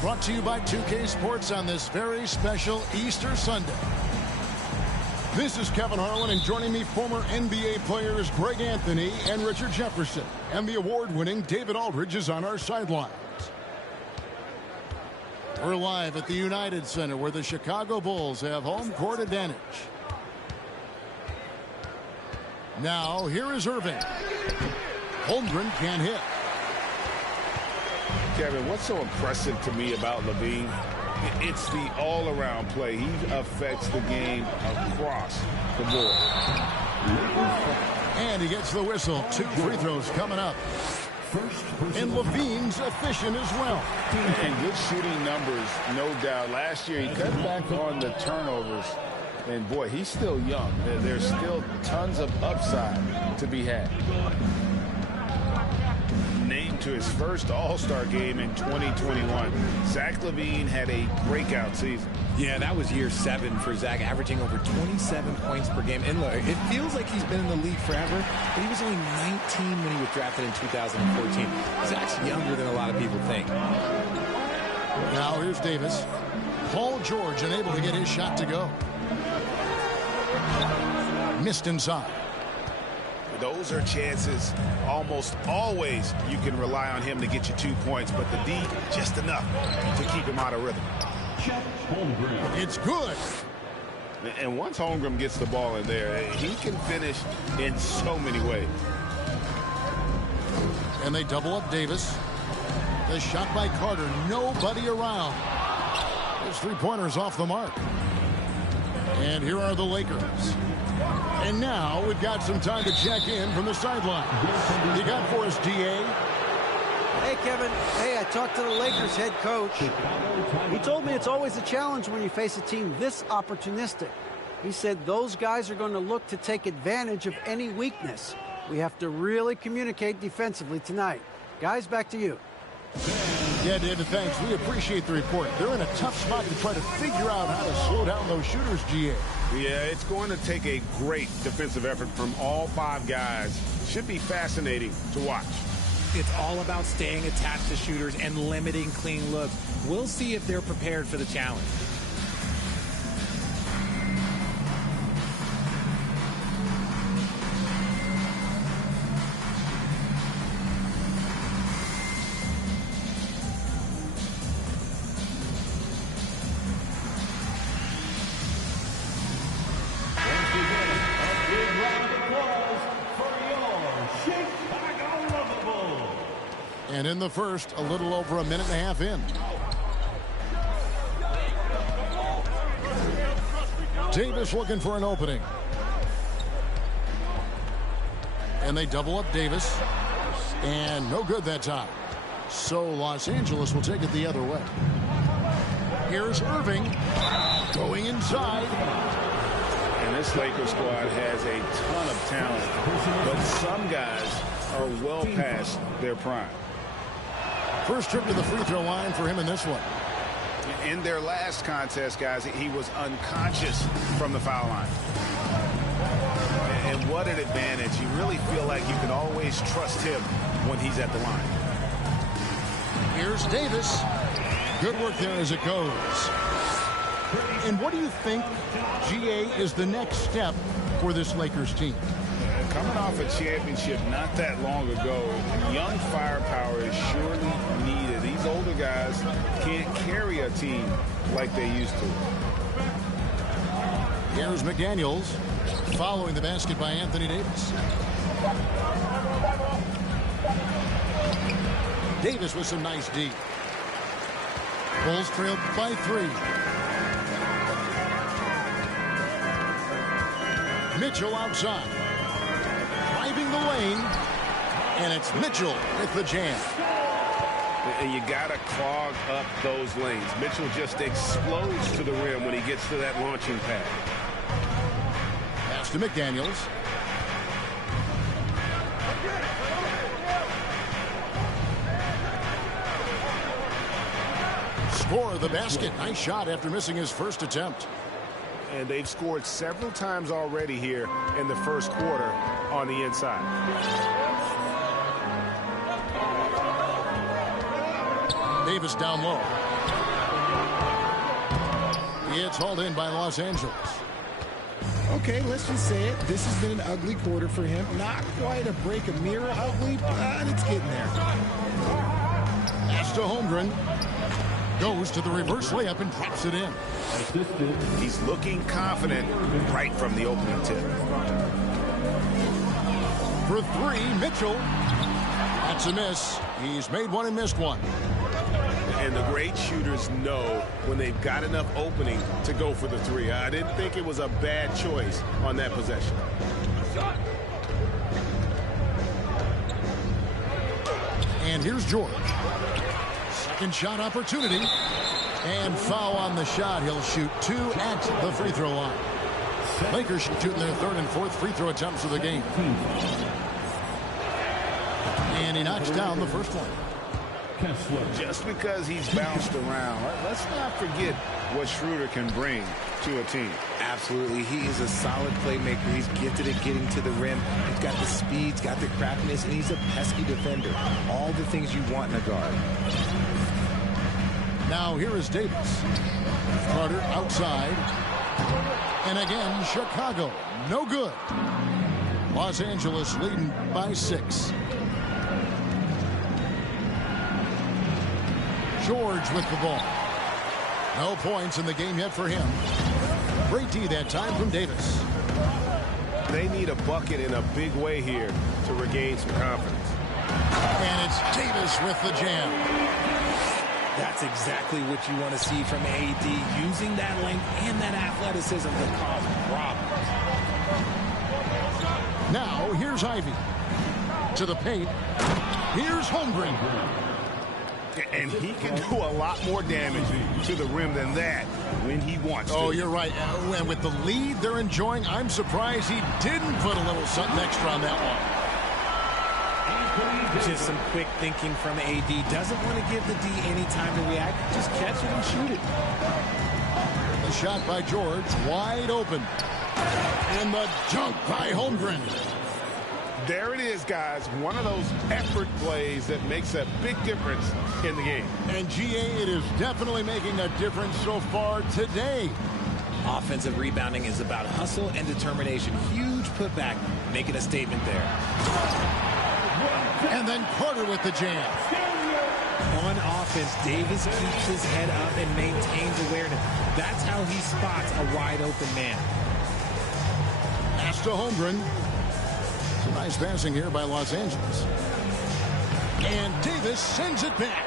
Brought to you by 2K Sports on this very special Easter Sunday. This is Kevin Harlan, and joining me, former NBA players Greg Anthony and Richard Jefferson. And the award-winning David Aldridge is on our sidelines. We're live at the United Center, where the Chicago Bulls have home court advantage. Now, here is Irving. Holmgren can't hit. Kevin, what's so impressive to me about Levine? It's the all-around play. He affects the game across the board. And he gets the whistle. 2 free throws coming up. And Levine's efficient as well. And good shooting numbers, no doubt. Last year, he cut back on the turnovers. And, boy, he's still young. There's still tons of upside to be had. Named to his first All-Star game in 2021. Zach LaVine had a breakout season. Yeah, that was year 7 for Zach, averaging over 27 points per game. And look, it feels like he's been in the league forever, but he was only 19 when he was drafted in 2014. Zach's younger than a lot of people think. Now here's Davis. Paul George unable to get his shot to go. Missed inside. Those are chances almost always you can rely on him to get you 2 points, but the D just enough to keep him out of rhythm. It's good. And once Holmgren gets the ball in there, he can finish in so many ways. And they double up Davis. The shot by Carter, nobody around. His three-pointer's off the mark. And here are the Lakers. And now we've got some time to check in from the sideline. You got for us, D.A.? Hey, Kevin. Hey, I talked to the Lakers head coach. He told me it's always a challenge when you face a team this opportunistic. He said those guys are going to look to take advantage of any weakness. We have to really communicate defensively tonight. Guys, back to you. Yeah, David, thanks. We appreciate the report. They're in a tough spot to try to figure out how to slow down those shooters, G.A. Yeah, it's going to take a great defensive effort from all 5 guys. Should be fascinating to watch. It's all about staying attached to shooters and limiting clean looks. We'll see if they're prepared for the challenge. And in the first, a little over a minute and a half in. Davis looking for an opening. And they double up Davis. And no good that time. So Los Angeles will take it the other way. Here's Irving going inside. And this Lakers squad has a ton of talent, but some guys are well past their prime. First trip to the free throw line for him in this one. In their last contest, guys, he was unconscious from the foul line. And what an advantage. You really feel like you can always trust him when he's at the line. Here's Davis. Good work there as it goes. And what do you think, GA, is the next step for this Lakers team? coming off a championship not that long ago, young firepower is surely needed. These older guys can't carry a team like they used to. Here's McDaniels following the basket by Anthony Davis. Davis with some nice D. Bulls trail by 3. Mitchell outside. Driving the lane. And it's Mitchell with the jam. And you got to clog up those lanes. Mitchell just explodes to the rim when he gets to that launching pad. Pass to McDaniels. Score the basket. Nice shot after missing his first attempt. And they've scored several times already here in the first quarter on the inside. Davis down low. It's hauled in by Los Angeles. Okay, let's just say it. This has been an ugly quarter for him. Not quite a break a mirror ugly, but it's getting there. Pass to Holmgren. Goes to the reverse layup and drops it in. He's looking confident right from the opening tip. For 3, Mitchell. That's a miss. He's made one and missed one. And the great shooters know when they've got enough opening to go for the 3. I didn't think it was a bad choice on that possession. And here's George. Second shot opportunity. And foul on the shot. He'll shoot 2 at the free throw line. Lakers shooting their 3rd and 4th free throw attempts of the game. And he knocks down the first one. Just because he's bounced around, let's not forget what Schroeder can bring to a team. Absolutely. He is a solid playmaker. He's gifted at getting to the rim. He's got the speed, he's got the craftiness, and he's a pesky defender. All the things you want in a guard. Now here is Davis. Carter outside. And again, Chicago. No good. Los Angeles leading by 6. George with the ball. No points in the game yet for him. Great D that time from Davis. They need a bucket in a big way here to regain some confidence. And it's Davis with the jam. That's exactly what you want to see from AD, using that length and that athleticism to cause problems. Now here's Ivy. To the paint. Here's Holmgren. And he can do a lot more damage to the rim than that when he wants to. Oh, you're right. And with the lead they're enjoying, I'm surprised he didn't put a little something extra on that one. Just some quick thinking from AD. Doesn't want to give the D any time to react. Just catch it and shoot it. The shot by George, wide open. And the dunk by Holmgren. There it is, guys. One of those effort plays that makes a big difference in the game. And GA, it is definitely making a difference so far today. Offensive rebounding is about hustle and determination. Huge putback, making a statement there. And then Carter with the jam. On offense, Davis keeps his head up and maintains awareness. That's how he spots a wide open man. Pass to Holmgren. Some nice passing here by Los Angeles. And Davis sends it back.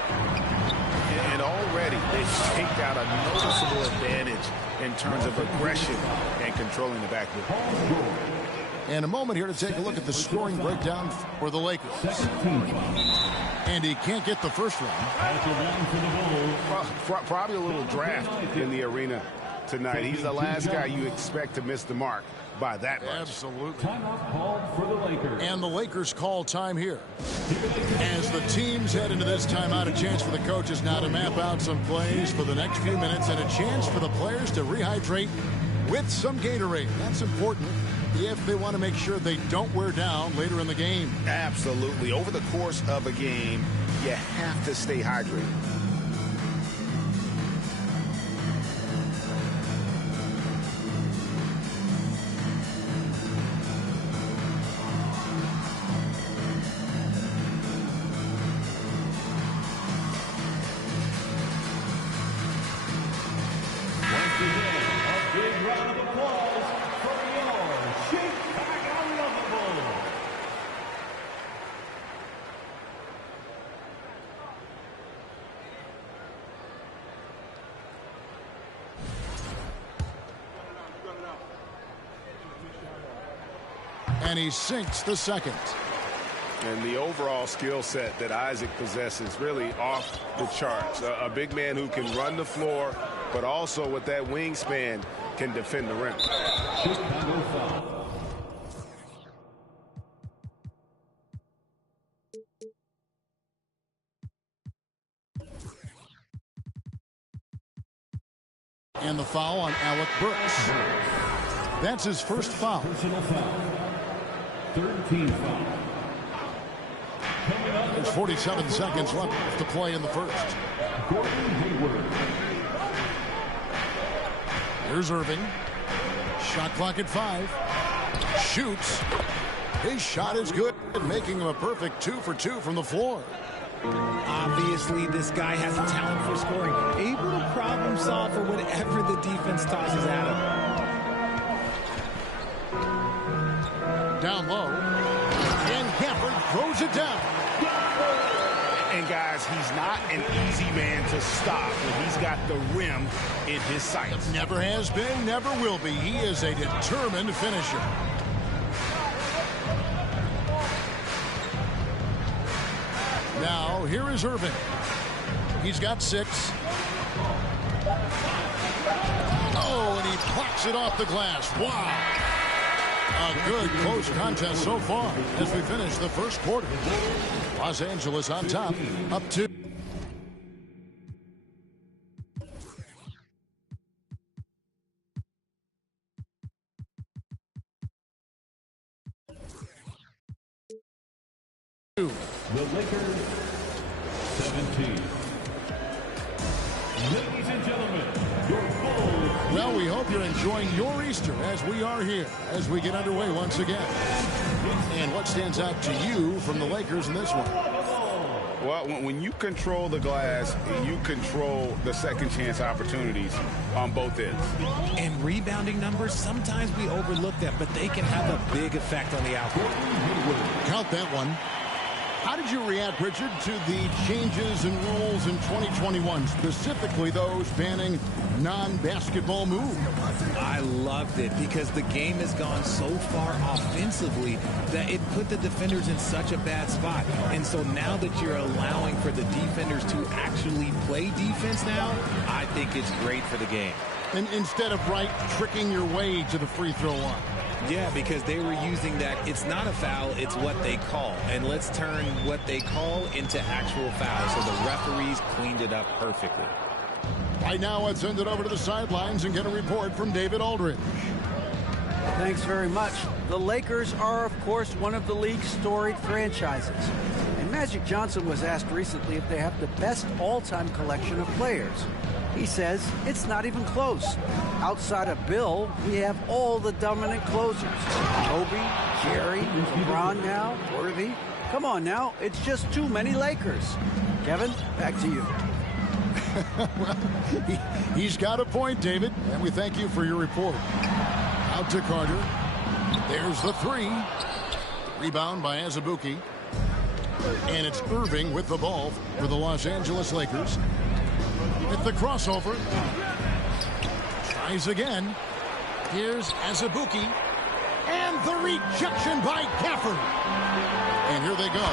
And already they've taken out a noticeable advantage in terms of aggression and controlling the backcourt. And a moment here to take a look at the scoring breakdown for the Lakers. And he can't get the first one. Probably a little draft in the arena tonight. He's the last guy you expect to miss the mark by that much. Absolutely. And the Lakers call time here. As the teams head into this timeout, a chance for the coaches now to map out some plays for the next few minutes and a chance for the players to rehydrate with some Gatorade. That's important if they want to make sure they don't wear down later in the game. Absolutely. Over the course of a game, you have to stay hydrated. And he sinks the second. And the overall skill set that Isaac possesses really off the charts. A big man who can run the floor, but also with that wingspan can defend the rim. And the foul on Alec Burks. That's his first foul. Personal foul. Third team foul. There's 47 seconds left to play in the first. Gordon Hayward. Here's Irving. Shot clock at 5. Shoots. His shot is good, making him a perfect 2 for 2 from the floor. Obviously, this guy has a talent for scoring. Able to problem solve for whatever the defense tosses at him. Down low. And Gafford throws it down. And guys, he's not an easy man to stop when he's got the rim in his sights. Never has been, never will be. He is a determined finisher. Now, here is Irving. He's got 6. Oh, and he plucks it off the glass. Wow. A good close contest so far as we finish the first quarter. Los Angeles on top, up 2. The Lakers, 17. Ladies and gentlemen, your Bulls. Well, we hope you're enjoying your Easter as we are here as we get underway once again. And what stands out to you from the Lakers in this one? Well, when you control the glass, you control the second chance opportunities on both ends. And rebounding numbers, sometimes we overlook them, but they can have a big effect on the output. Count that one. How did you react, Richard, to the changes in rules in 2021, specifically those banning non-basketball moves? I loved it because the game has gone so far offensively that it put the defenders in such a bad spot. And so now that you're allowing for the defenders to actually play defense now, I think it's great for the game. And instead of tricking your way to the free throw line. Yeah, because they were using that. It's not a foul, it's what they call. And let's turn what they call into actual fouls. So the referees cleaned it up perfectly. Right now, let's send it over to the sidelines and get a report from David Aldridge. Thanks very much. The Lakers are, of course, one of the league's storied franchises. And Magic Johnson was asked recently if they have the best all-time collection of players. He says it's not even close. Outside of Bill, we have all the dominant closers. Kobe, Jerry, LeBron now, Worthy. Come on now, it's just too many Lakers. Kevin, back to you. Well, he's got a point, David, and we thank you for your report. Out to Carter. There's the 3. Rebound by Azubuike. And it's Irving with the ball for the Los Angeles Lakers. At the crossover. Tries again. Here's Azubuike. And the rejection by Gafford. And here they go.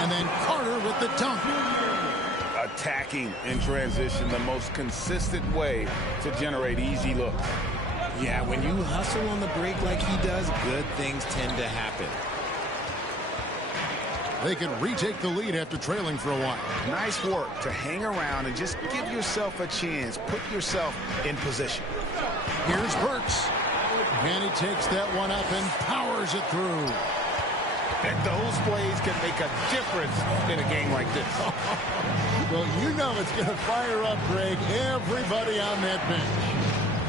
And then Carter with the dunk. Attacking in transition, the most consistent way to generate easy looks. Yeah, when you hustle on the break like he does, good things tend to happen. They can retake the lead after trailing for a while. Nice work to hang around and just give yourself a chance. Put yourself in position. Here's Burks. And he takes that one up and powers it through. And those plays can make a difference in a game like this. Well, you know it's going to fire up, Greg, everybody on that bench.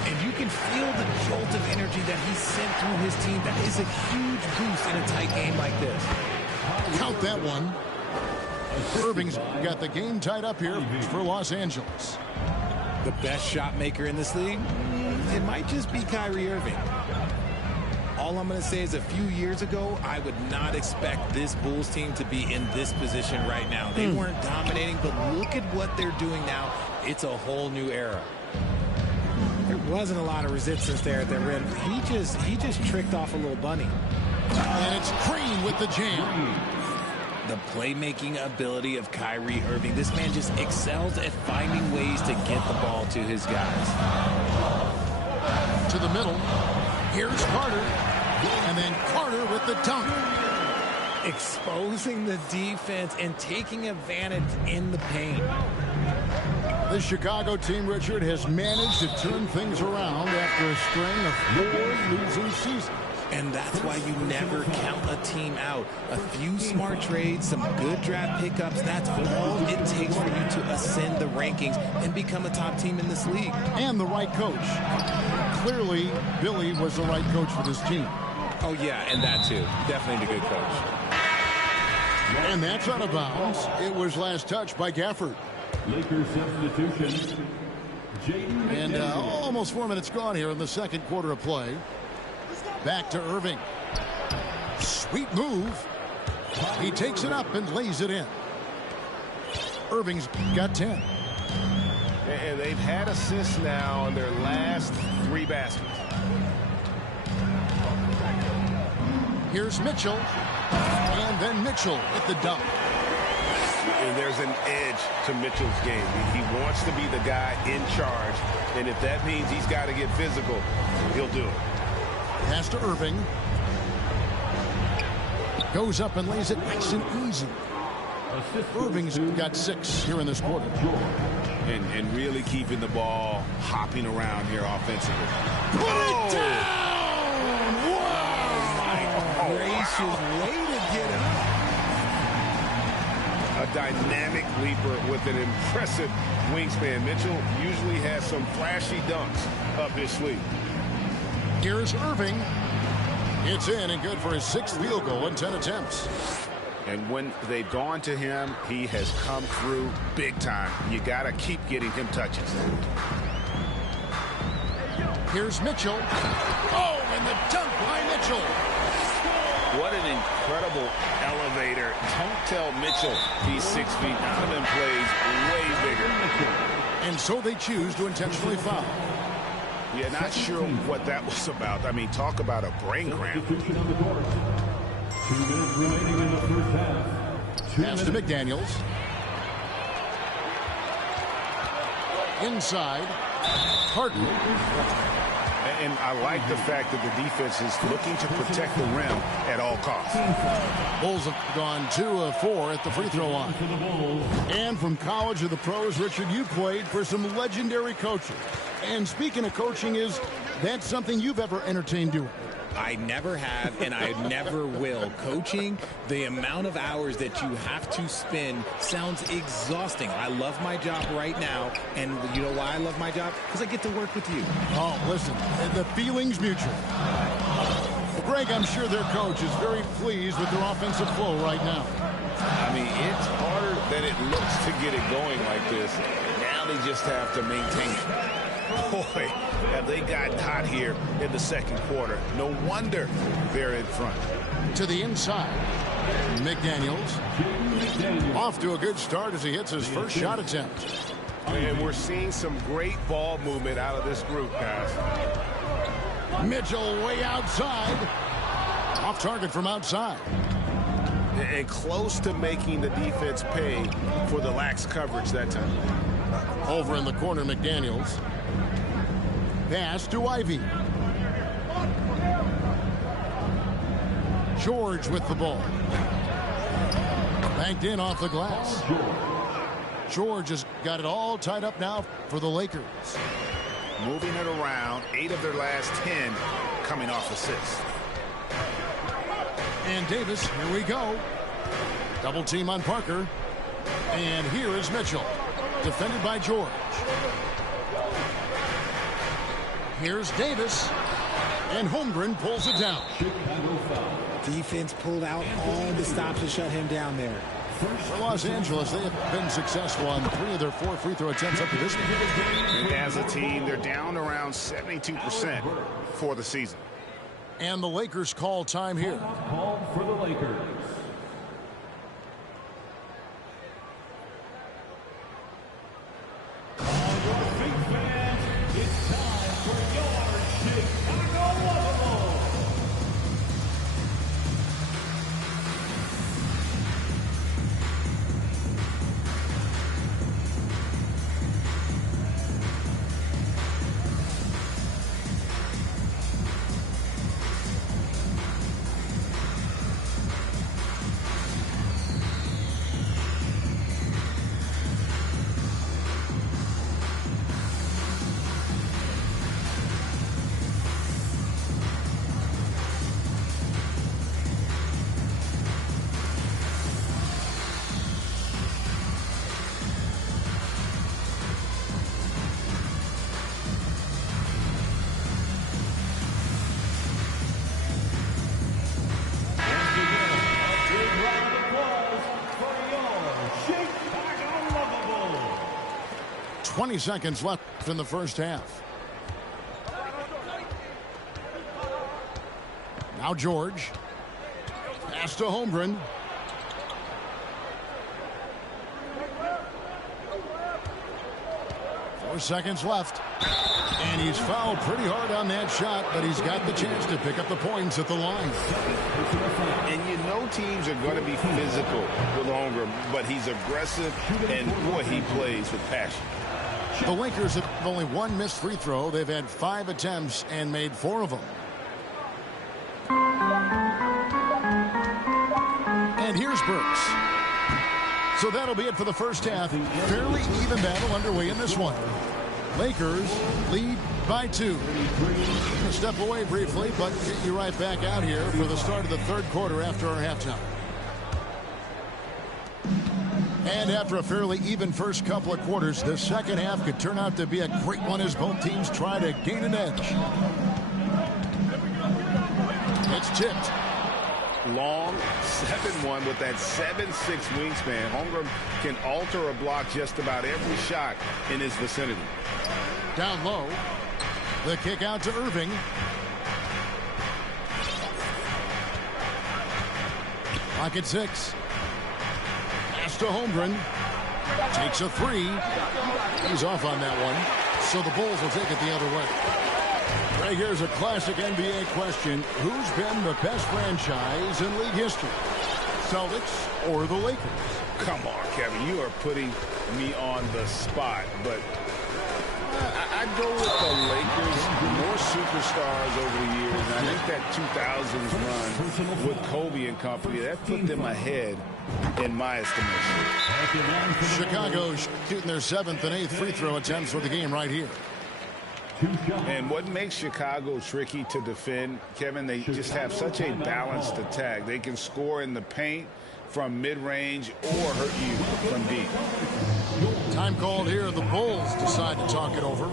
And you can feel the jolt of energy that he sent through his team. That is a huge boost in a tight game like this. Count that one. Irving's got the game tied up here for Los Angeles. The best shot maker in this league? It might just be Kyrie Irving. All I'm going to say is a few years ago, I would not expect this Bulls team to be in this position right now. They weren't dominating, but look at what they're doing now. It's a whole new era. They're Wasn't a lot of resistance there at the rim. He just tricked off a little bunny. And it's Green with the jam. The playmaking ability of Kyrie Irving. This man just excels at finding ways to get the ball to his guys. To the middle. Here's Carter. And then Carter with the dunk. Exposing the defense and taking advantage in the paint. The Chicago team, Richard, has managed to turn things around after a string of 4 losing seasons. And that's why you never count a team out. A few smart trades, some good draft pickups, that's all it takes for you to ascend the rankings and become a top team in this league. And the right coach. Clearly, Billy was the right coach for this team. Oh, yeah, and that too. Definitely a good coach. And that's out of bounds. It was last touched by Gafford. Lakers substitution. And almost 4 minutes gone here in the second quarter of play. Back to Irving. Sweet move. He takes it up and lays it in. Irving's got 10. And they've had assists now on their last 3 baskets. Here's Mitchell. And then Mitchell at the dunk. And there's an edge to Mitchell's game. He wants to be the guy in charge. And if that means he's got to get physical, he'll do it. Pass to Irving. Goes up and lays it nice and easy. Irving's got 6 here in this quarter. And really keeping the ball hopping around here offensively. Put it down! Wow! Gracious way to get him. A dynamic leaper with an impressive wingspan. Mitchell usually has some flashy dunks up his sleeve. Here's Irving. It's in and good for his 6th field goal in 10 attempts. And when they've gone to him, he has come through big time. You got to keep getting him touches. Here's Mitchell. Oh, and the dunk by Mitchell. What an incredible elevator. Don't tell Mitchell he's 6 feet. Donovan plays way bigger. And so they choose to intentionally foul. Yeah, not sure what that was about. I mean, talk about a brain cramp. 2 minutes remaining in the first half. Pass to McDaniels. Inside. Harden. And I like the fact that the defense is looking to protect the rim at all costs. Bulls have gone 2 of 4 at the free throw line. And from college to the pros, Richard, you played for some legendary coaches. And speaking of coaching, that's something you've ever entertained doing? I never have, and I never will. Coaching, the amount of hours that you have to spend sounds exhausting. I love my job right now, and you know why I love my job? Because I get to work with you. Oh, listen, the feeling's mutual. Greg, I'm sure their coach is very pleased with their offensive flow right now. I mean, it's harder than it looks to get it going like this. Now they just have to maintain it. Boy, have they gotten hot here in the second quarter. No wonder they're in front. To the inside. McDaniels. Off to a good start as he hits his first shot attempt. And we're seeing some great ball movement out of this group, guys. Mitchell way outside. Off target from outside. And close to making the defense pay for the lax coverage that time. Over in the corner, McDaniels. Pass to Ivy. George with the ball. Banked in off the glass. George has got it all tied up now for the Lakers. Moving it around, 8 of their last 10 coming off assists. And Davis, here we go. Double team on Parker. And here is Mitchell. Defended by George. Here's Davis. And Holmgren pulls it down. Defense pulled out all the stops to shut him down there. For Los Angeles, they have been successful on 3 of their 4 free throw attempts up to this point. And as a team, they're down around 72% for the season. And the Lakers call time here. Call for the Lakers. All your big fans, it's time for 20 seconds left in the first half. Now George. Pass to Holmgren. Four seconds left. And he's fouled pretty hard on that shot, but he's got the chance to pick up the points at the line. And you know teams are going to be physical with Holmgren, but he's aggressive, and boy, he plays with passion. The Lakers have only one missed free throw. They've had 5 attempts and made 4 of them. And here's Burks. So that'll be it for the first half. Fairly even battle underway in this one. Lakers lead by 2. Gonna step away briefly, but get you right back out here for the start of the third quarter after our halftime. And after a fairly even first couple of quarters, the second half could turn out to be a great one as both teams try to gain an edge. It's tipped. Long 7-1 with that 7'6" wingspan. Holmgren can alter a block just about every shot in his vicinity. Down low. The kick out to Irving. Pocket 6. Pass to Holmgren. Takes a 3. He's off on that one. So the Bulls will take it the other way. Right here's a classic NBA question. Who's been the best franchise in league history? Celtics or the Lakers? Come on, Kevin. You are putting me on the spot, but I'd go with the Lakers. More superstars over the years. And I think that 2000s run with Kobe and company, that put them ahead in my estimation. Chicago shooting their 7th and 8th free throw attempts for the game right here. And what makes Chicago tricky to defend, Kevin, they just have such a balanced attack. They can score in the paint from mid-range or hurt you from deep. Time called here. The Bulls decide to talk it over.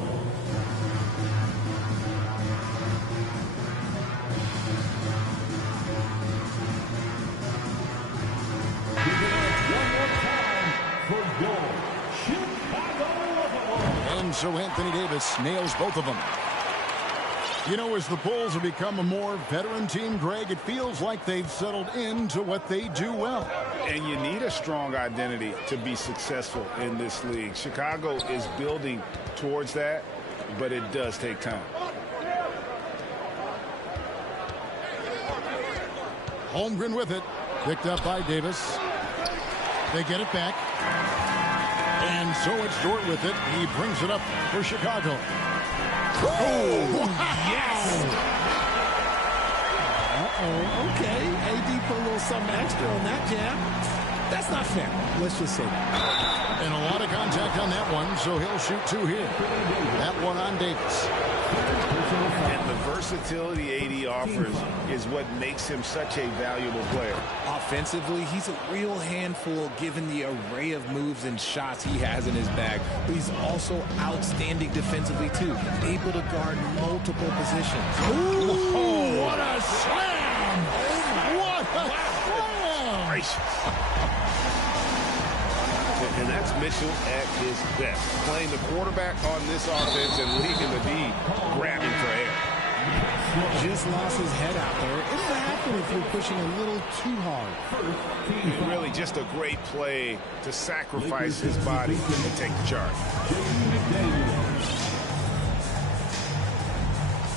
And so Anthony Davis nails both of them. You know, as the Bulls have become a more veteran team, Greg, it feels like they've settled into what they do well. And you need a strong identity to be successful in this league. Chicago is building towards that, but it does take time. Holmgren with it. Picked up by Davis. They get it back. And so it's Dort with it. He brings it up for Chicago. Oh, yes! Okay. AD put a little something extra on that jam. That's not fair. Let's just say that. And a lot of contact on that one, so he'll shoot 2 here. That one on Davis. And the versatility AD offers is what makes him such a valuable player. Offensively, he's a real handful given the array of moves and shots he has in his bag. But he's also outstanding defensively, too. Able to guard multiple positions. Ooh, what a slam! What a slam! Gracious. And that's Mitchell at his best. Playing the quarterback on this offense and leaving the D grabbing for air. Just lost his head out there. It'll happen if you're pushing a little too hard. Really just a great play to sacrifice his body and take the charge.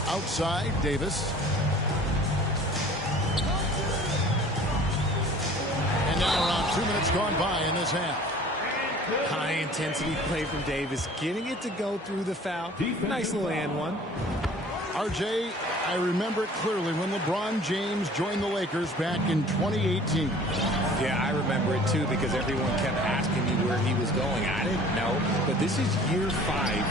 Outside, Davis. And now around 2 minutes gone by in this half. High-intensity play from Davis, getting it to go through the foul. Nice little and one. RJ, I remember it clearly when LeBron James joined the Lakers back in 2018. Yeah, I remember it too because everyone kept asking me where he was going. I didn't know, but this is year 5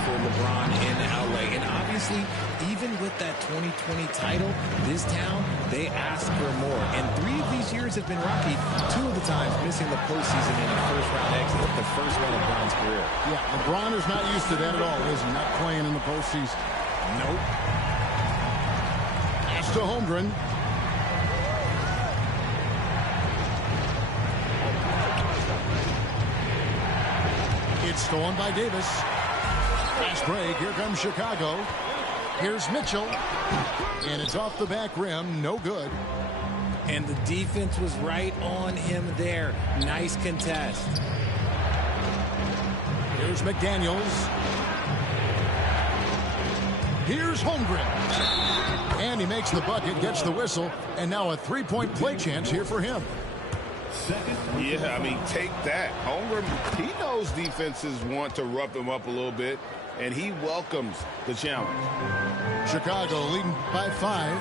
for LeBron in LA. And obviously, even with that 2020 title, this town, they asked for more. And 3 of these years have been rocky. 2 of the times missing the postseason in a first-round exit, the first one of LeBron's career. Yeah, LeBron is not used to that at all, is he? Not playing in the postseason. Nope. Pass to Holmgren. It's stolen by Davis. Fast break. Here comes Chicago. Here's Mitchell. And it's off the back rim. No good. And the defense was right on him there. Nice contest. Here's McDaniels. Here's Holmgren. And he makes the bucket, gets the whistle, and now a three-point play chance here for him. Yeah, I mean, take that. Holmgren, he knows defenses want to rough him up a little bit, and he welcomes the challenge. Chicago leading by 5.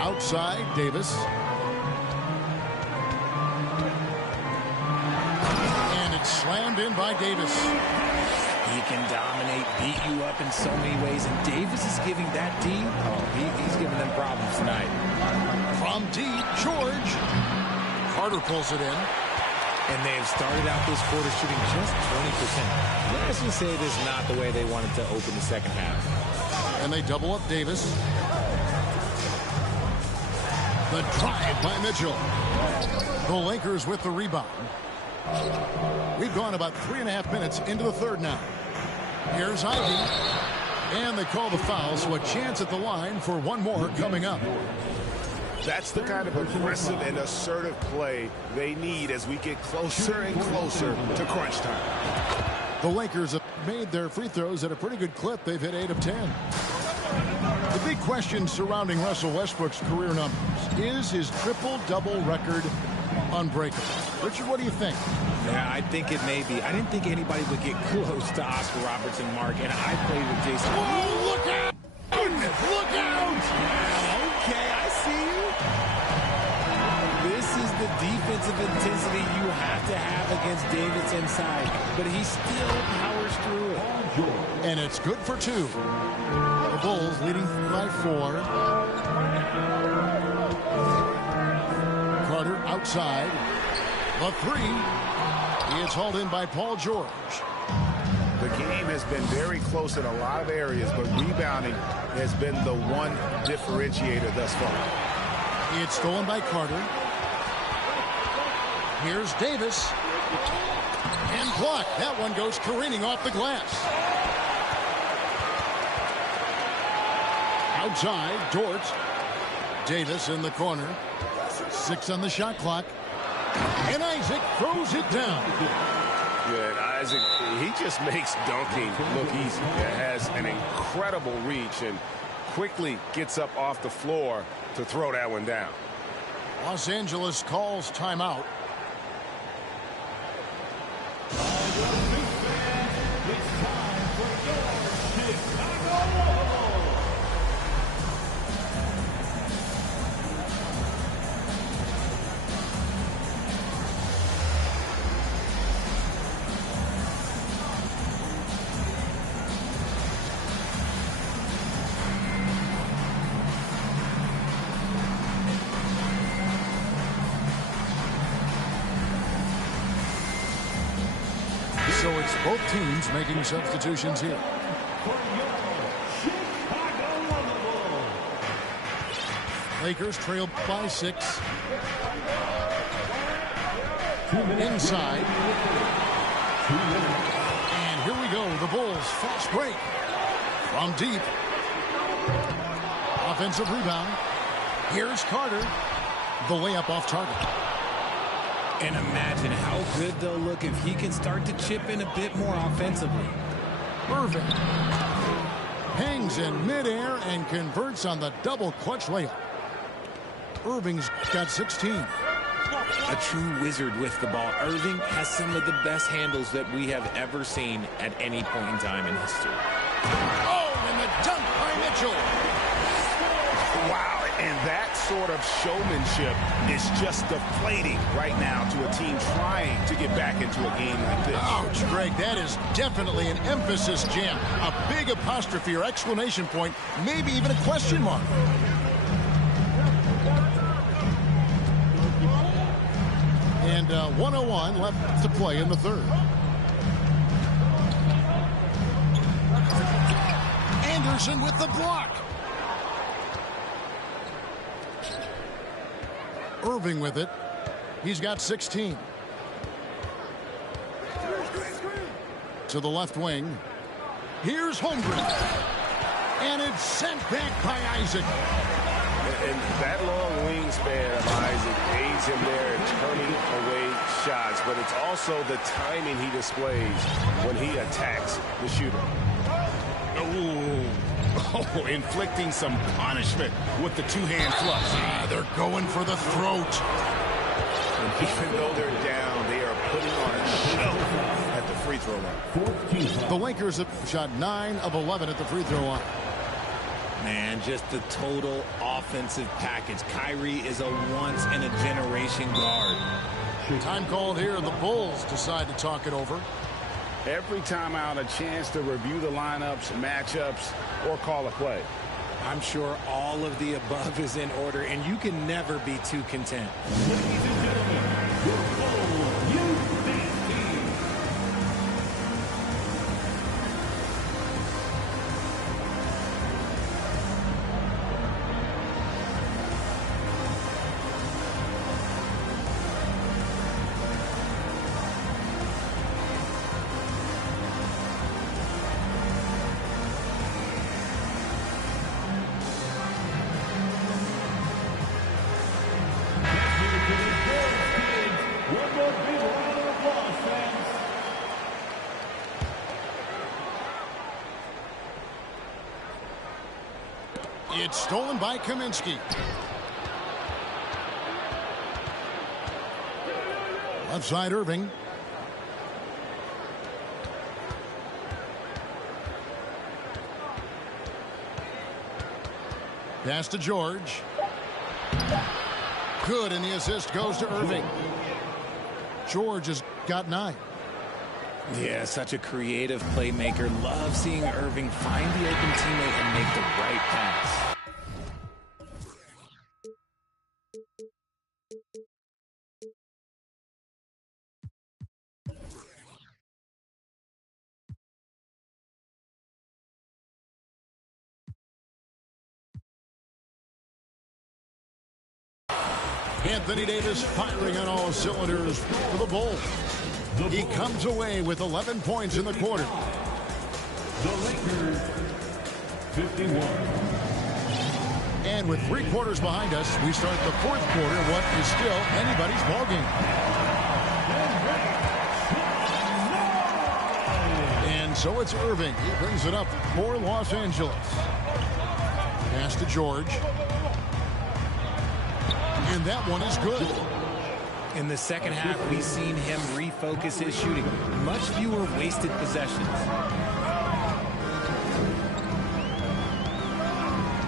Outside, Davis. And it's slammed in by Davis. He can dominate, beat you up in so many ways, and Davis is giving that D. He's giving them problems tonight. From deep, George. Carter pulls it in. And they have started out this quarter shooting just 20%. Let's just say it is not the way they wanted to open the second half. And they double up Davis. The drive by Mitchell. The Lakers with the rebound. We've gone about 3.5 minutes into the third now. Here's Ivy. And they call the foul, so a chance at the line for one more coming up. That's the kind of aggressive and assertive play they need as we get closer and closer to crunch time. The Lakers have made their free throws at a pretty good clip. They've hit 8 of 10. The big question surrounding Russell Westbrook's career numbers. Is his triple-double record unbreakable? Richard, what do you think? Yeah, I think it may be. I didn't think anybody would get close to Oscar Robertson, Mark, and I played with Jason. Whoa, look out! Look out! Okay, I see you. This is the defensive intensity you have to have against Davis inside, but he still powers through it. And it's good for 2. The Bulls leading by 4. Carter outside. The 3. It's hauled in by Paul George. The game has been very close in a lot of areas, but rebounding has been the one differentiator thus far. It's stolen by Carter. Here's Davis. And blocked. That one goes careening off the glass. Outside, Dort. Davis in the corner. 6 on the shot clock. And Isaac throws it down. Good. Isaac, he just makes dunking look easy. It has an incredible reach and quickly gets up off the floor to throw that one down. Los Angeles calls timeout. So it's both teams making substitutions here. Lakers trail by 6. Inside. And here we go. The Bulls fast break. From deep. Offensive rebound. Here's Carter. The layup off target. And imagine how good they'll look if he can start to chip in a bit more offensively. Irving hangs in midair and converts on the double clutch layup. Irving's got 16. A true wizard with the ball. Irving has some of the best handles that we have ever seen at any point in time in history. Oh, and the dunk by Mitchell. Wow, and that sort of showmanship is just deflating right now to a team trying to get back into a game like this. Ouch, Greg, that is definitely an emphasis jam. A big apostrophe or exclamation point, maybe even a question mark. And 1:01 left to play in the third. Anderson with the block. Irving with it. He's got 16. to the left wing. Here's Holmgren. And it's sent back by Isaac. And that long wingspan of Isaac aids him there in turning away shots, but it's also the timing he displays when he attacks the shooter. Oh, inflicting some punishment with the two-hand flush. They're going for the throat. And even though they're down, they are putting on a show at the free throw line. The Lakers have shot 9 of 11 at the free throw line. Man, just the total offensive package. Kyrie is a once-in-a-generation guard. Time called here. The Bulls decide to talk it over. Every time out, a chance to review the lineups, matchups, or call a play. I'm sure all of the above is in order, and you can never be too content. Ladies and gentlemen, your Bulls Youth Team. One more big round of applause, fans. It's stolen by Kaminsky. Left side, Irving. Pass to George. Good, and the assist goes to Irving. George has got 9. Yeah, such a creative playmaker. Love seeing Irving find the open teammate and make the right pass. Anthony Davis firing on all cylinders for the Bulls. He comes away with 11 points in the quarter. The Lakers, 51. And with 3 quarters behind us, we start the 4th quarter, what is still anybody's ballgame. And so it's Irving. He brings it up for Los Angeles. Pass to George. And that one is good. In the second half, we've seen him refocus his shooting. Much fewer wasted possessions.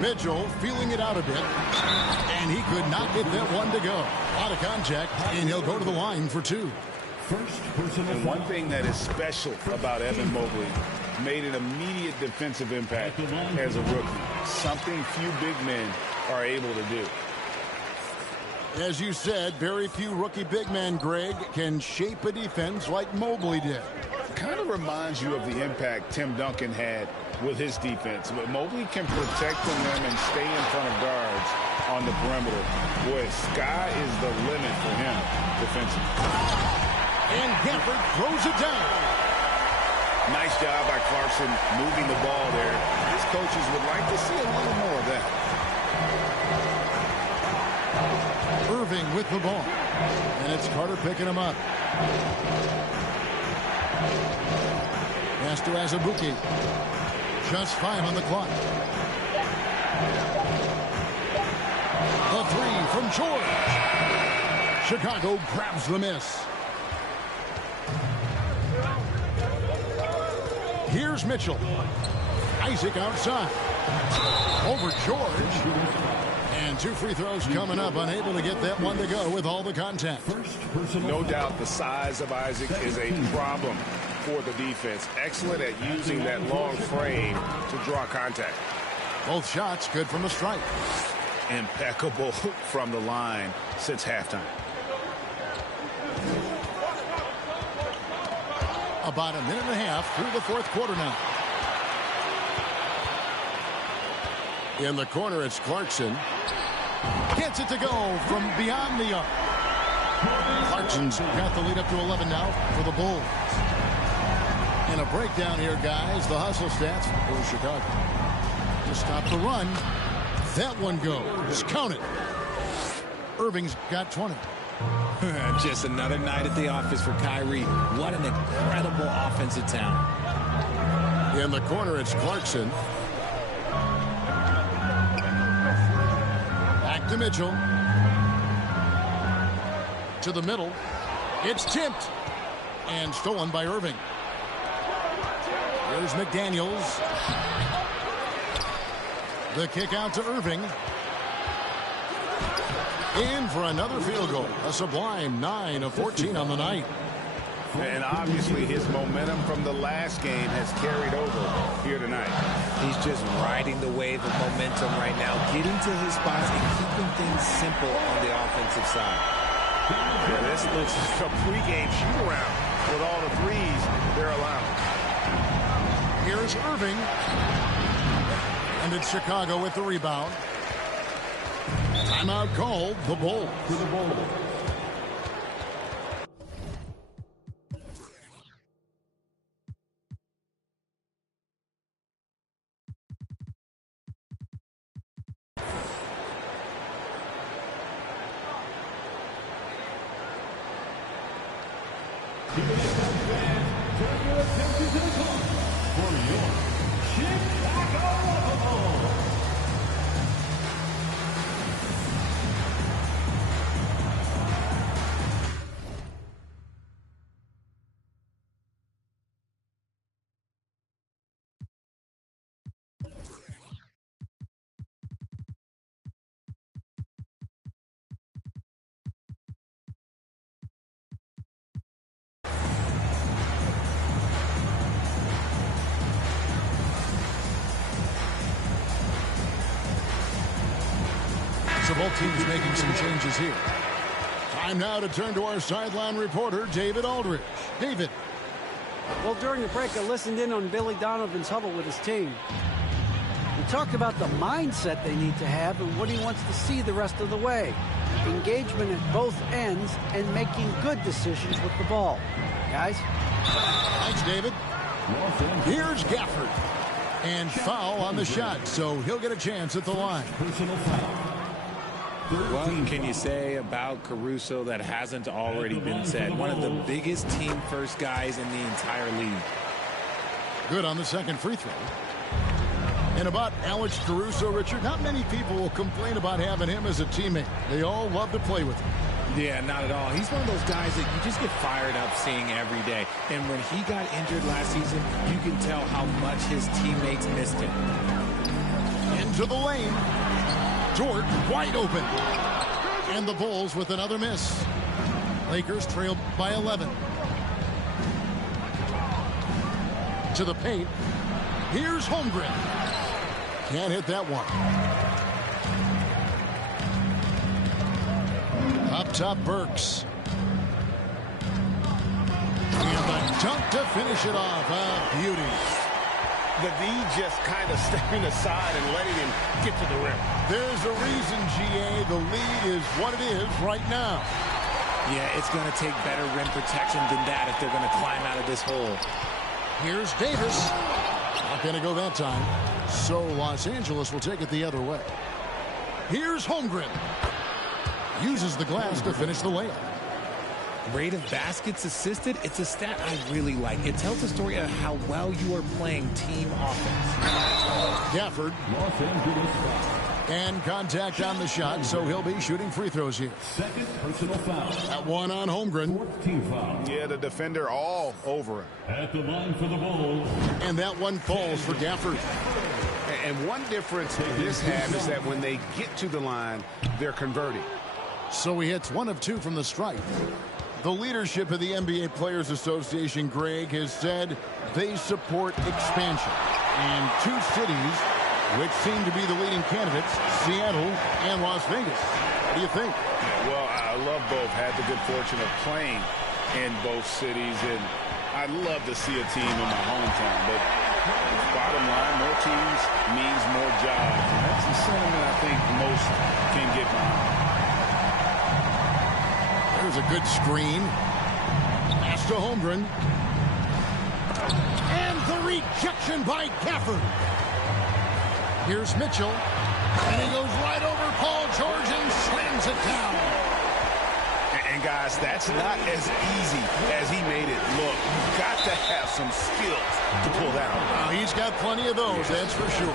Mitchell feeling it out a bit. And he could not get that one to go. Out of contact, and he'll go to the line for 2. And one thing that is special about Evan Mobley, made an immediate defensive impact as a rookie. Something few big men are able to do. As you said, very few rookie big men, Greg, can shape a defense like Mobley did. Kind of reminds you of the impact Tim Duncan had with his defense. But Mobley can protect the rim and stay in front of guards on the perimeter. Boy, sky is the limit for him defensively. And Gafford throws it down. Nice job by Clarkson moving the ball there. His coaches would like to see a little more of that. Irving with the ball. And it's Carter picking him up. Pass to Azubuike. Just 5 on the clock. The 3 from George. Chicago grabs the miss. Here's Mitchell. Isaac outside. Over George. And 2 free throws coming up. Unable to get that one to go with all the contact. No doubt the size of Isaac is a problem for the defense. Excellent at using that long frame to draw contact. Both shots good from the stripe. Impeccable from the line since halftime. About a minute and a half through the 4th quarter now. In the corner, it's Clarkson. Gets it to go from beyond the arc. Clarkson's got the lead up to 11 now for the Bulls. And a breakdown here, guys. The hustle stats for Chicago. To stop the run. That one goes. Count it. Irving's got 20. Just another night at the office for Kyrie. What an incredible offensive talent. In the corner, it's Clarkson. Back to Mitchell. To the middle. It's tipped. And stolen by Irving. Here's McDaniels. The kick out to Irving. In for another field goal. A sublime 9 of 14 on the night. And obviously his momentum from the last game has carried over here tonight. He's just riding the wave of momentum right now, getting to his spots and keeping things simple on the offensive side. Yeah, this looks like a pregame shoot-around with all the threes they're allowing. Here's Irving. And it's Chicago with the rebound. Timeout called. The Bulls. To the Bulls. Turn your attention to the clock for your Chicago Bulls. So both teams making some changes here. Time now to turn to our sideline reporter, David Aldridge. David. Well, during the break, I listened in on Billy Donovan's huddle with his team. He talked about the mindset they need to have and what he wants to see the rest of the way. Engagement at both ends and making good decisions with the ball. Guys? Thanks, David. Here's Gafford. And foul on the shot, so he'll get a chance at the line. Personal foul. What can you say about Caruso that hasn't already been said? One of the biggest team-first guys in the entire league. Good on the second free throw. And about Alex Caruso, Richard, not many people will complain about having him as a teammate. They all love to play with him. Yeah, not at all. He's one of those guys that you just get fired up seeing every day. And when he got injured last season, you can tell how much his teammates missed him. Into the lane. Dort wide open. And the Bulls with another miss. Lakers trailed by 11. To the paint. Here's Holmgren. Can't hit that one. Up top, Burks. And the dunk to finish it off. A beauty. The D just kind of stepping aside and letting him get to the rim. There's a reason, GA, the lead is what it is right now. Yeah, it's going to take better rim protection than that if they're going to climb out of this hole. Here's Davis. Not going to go that time. So Los Angeles will take it the other way. Here's Holmgren. Uses the glass to finish the layup. Rate of baskets assisted, it's a stat I really like. It tells a story of how well you are playing team offense. Gafford. Los Angeles foul. And contact on the shot, so he'll be shooting free throws here. Second personal foul. That one on Holmgren. 14 foul. Yeah, the defender all over him. At the line for the Bulls. And that one falls for Gafford. And one difference this has is that when they get to the line, they're converting. So he hits 1 of 2 from the stripe. The leadership of the NBA Players Association, Greg, has said they support expansion. And 2 cities which seem to be the leading candidates, Seattle and Las Vegas. What do you think? Well, I love both. Had the good fortune of playing in both cities, and I'd love to see a team in my hometown. But bottom line, more teams means more jobs. And that's the sentiment I think most can get behind. There's a good screen. Pass to Holmgren. And the rejection by Gafford. Here's Mitchell. And he goes right over Paul George and slams it down. And guys, that's not as easy as he made it look. You've got to have some skills to pull that off. He's got plenty of those, that's for sure.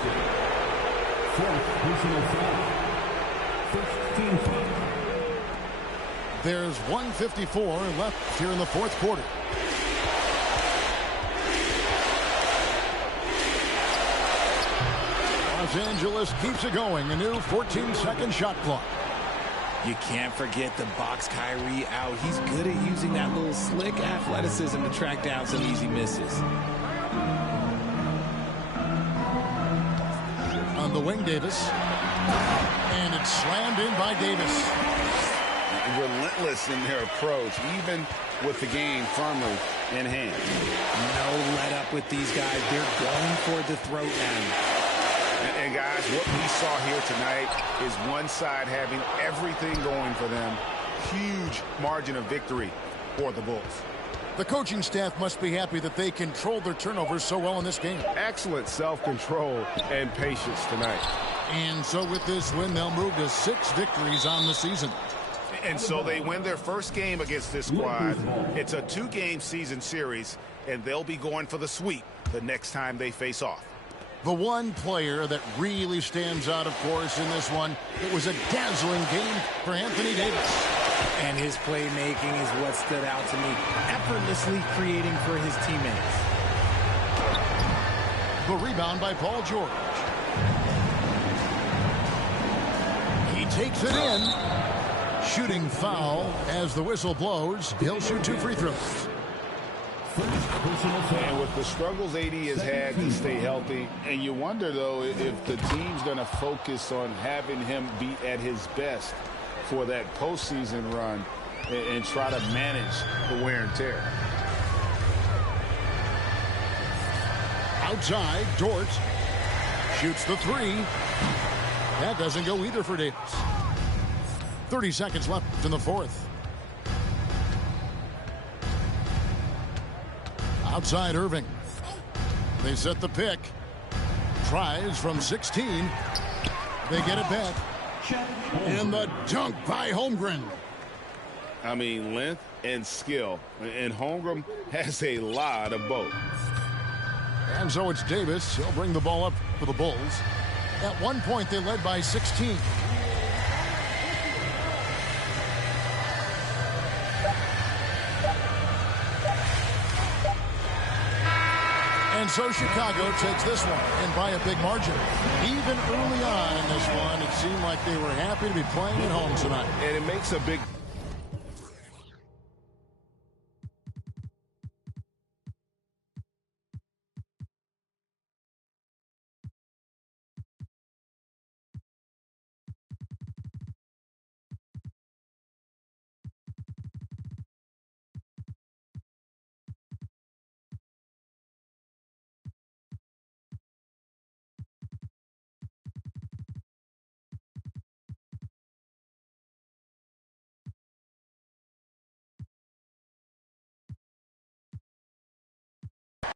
Fourth personal foul. 16 foul. There's 1:54 left here in the fourth quarter. Los Angeles keeps it going. A new 14-second shot clock. You can't forget the box Kyrie out. He's good at using that little slick athleticism to track down some easy misses. On the wing, Davis. And it's slammed in by Davis. Relentless in their approach, even with the game firmly in hand. No let up with these guys. They're going for the throat now. And guys, what we saw here tonight is one side having everything going for them. Huge margin of victory for the Bulls. The coaching staff must be happy that they controlled their turnovers so well in this game. Excellent self-control and patience tonight. And so with this win, they'll move to 6 victories on the season. And so they win their first game against this squad. It's a 2-game season series, and they'll be going for the sweep the next time they face off. The one player that really stands out, of course, in this one, it was a dazzling game for Anthony Davis. And his playmaking is what stood out to me, effortlessly creating for his teammates. The rebound by Paul George. He takes it in. Shooting foul as the whistle blows. He'll shoot 2 free throws. And with the struggles AD has had to stay healthy, and you wonder, though, if the team's going to focus on having him be at his best for that postseason run and try to manage the wear and tear. Outside, Dort shoots the 3. That doesn't go either for Davis. 30 seconds left in the fourth. Outside Irving. They set the pick. Tries from 16. They get it back. And the dunk by Holmgren. I mean, length and skill. And Holmgren has a lot of both. And so it's Davis. He'll bring the ball up for the Bulls. At one point, they led by 16. And so Chicago takes this one, and by a big margin. Even early on in this one, it seemed like they were happy to be playing at home tonight. And it makes a big...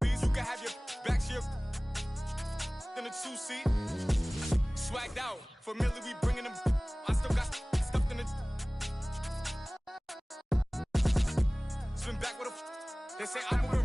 You can have your back shift in a 2-seat. Swagged out. Familiar, we bringing them. I still got stuffed in the. Swim back with a. They say I'm moving